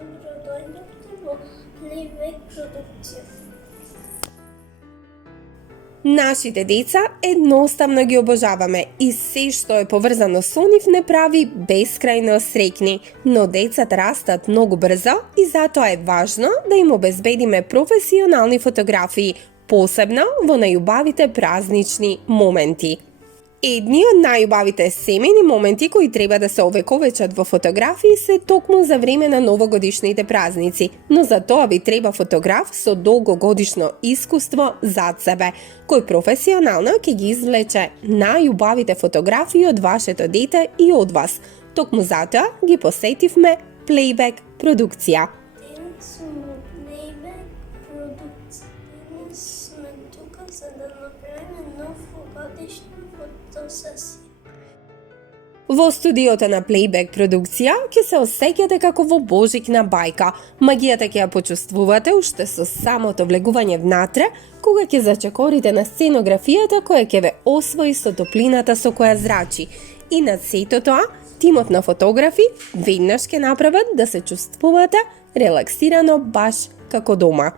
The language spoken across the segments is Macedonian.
Добродојдовте во Плейбек продукција. Нашите деца едноставно ги обожаваме и се што е поврзано со нив не прави бескрајно среќни, но децата растат многу брзо и затоа е важно да им обезбедиме професионални фотографии, посебно во најубавите празнични моменти. Едни од најубавите семејни моменти кои треба да се овековечат во фотографии се токму за време на новогодишните празници, но за тоа ви треба фотограф со долгогодишно искуство зад себе, кој професионално ќе ги извлече најубавите фотографии од вашето дете и од вас. Токму затоа ги посетивме Плейбек продукција. Денес сум во Плейбек продукција. Денес сме тука за да направиме новогодишна фотосесија. Во студиото на Плейбек продукција ќе се осеќате како во божикна бајка. Магијата ќе ја почувствувате уште со самото влегување внатре, кога ќе зачекорите на сценографијата која ќе ве освои со топлината со која зрачи. И над сето тоа, тимот на фотографи веднаш ќе направат да се чувствувате релаксирано баш како дома.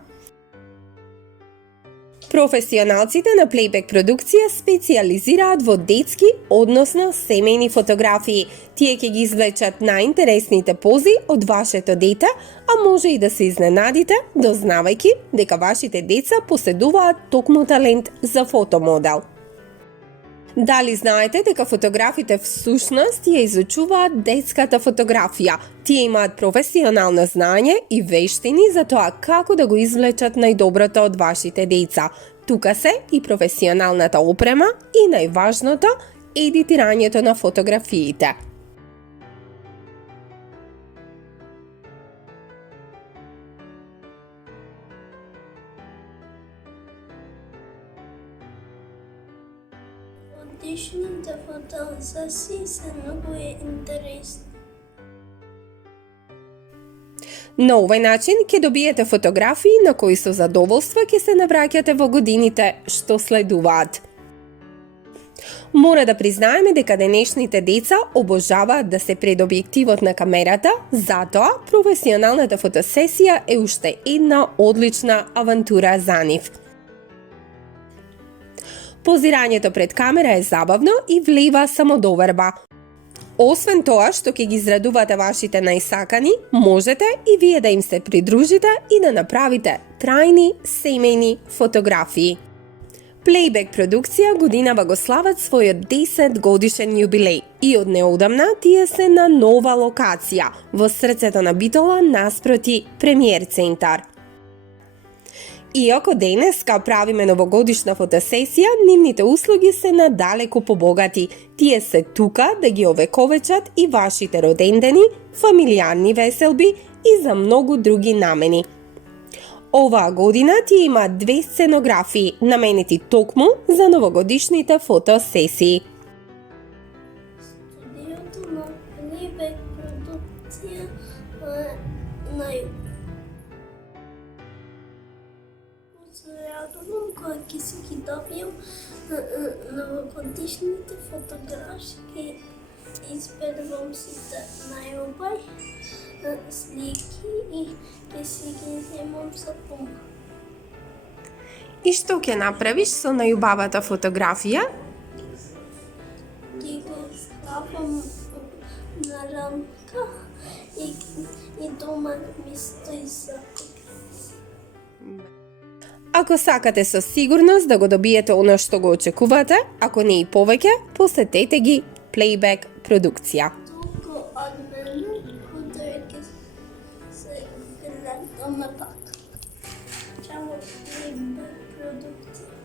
Професионалците на Плейбек продукција специјализираат во детски, односно семејни фотографии. Тие ќе ги извлечат најинтересните пози од вашето дете, а може и да се изненадите, дознавајќи дека вашите деца поседуваат токму талент за фотомодел. Дали знаете дека фотографите всушност ја изучуваат детската фотографија? Тие имаат професионално знаење и вештини за тоа како да го извлечат најдоброто од вашите деца. Тука се и професионалната опрема и најважното едитирањето на фотографиите. Годишните фотосесии се многу интересни. На овој начин ќе добиете фотографии на кои со задоволство ќе се навраќате во годините што следуваат. Мора да признаеме дека денешните деца обожаваат да се пред објективот на камерата, затоа професионалната фотосесија е уште една одлична авантура за нив. Позирањето пред камера е забавно и влева самодоверба. Освен тоа што ќе ги израдувате вашите најсакани, можете и вие да им се придружите и да направите трајни семејни фотографии. Плейбек продукција годинава го слават својот 10 годишен јубилеј и од неодамна тие се на нова локација во срцето на Битола наспроти Премиер центар. Иако денеска правиме новогодишна фотосесија, нивните услуги се надалеку побогати. Тие се тука да ги овековечат и вашите родендени, фамилијарни веселби и за многу други намени. Оваа година тие имаат 2 сценографии, наменети токму за новогодишните фотосесии. Студиото на Плейбек продукција на радувам кога ќе си ги добијам новогодишните фотографски, изберувам сите најубави слики и ќе си ги земам за дома. И што ќе направиш со најубавата фотографија? Ги го ставам на рамка и дома ми стои за Ако сакате со сигурност да го добиете оно што го очекувате, ако не и повеќе, посетете ги Плейбек продукција. Тука од мене, куде ќе се гледаме пак. Чао, Плейбек продукција.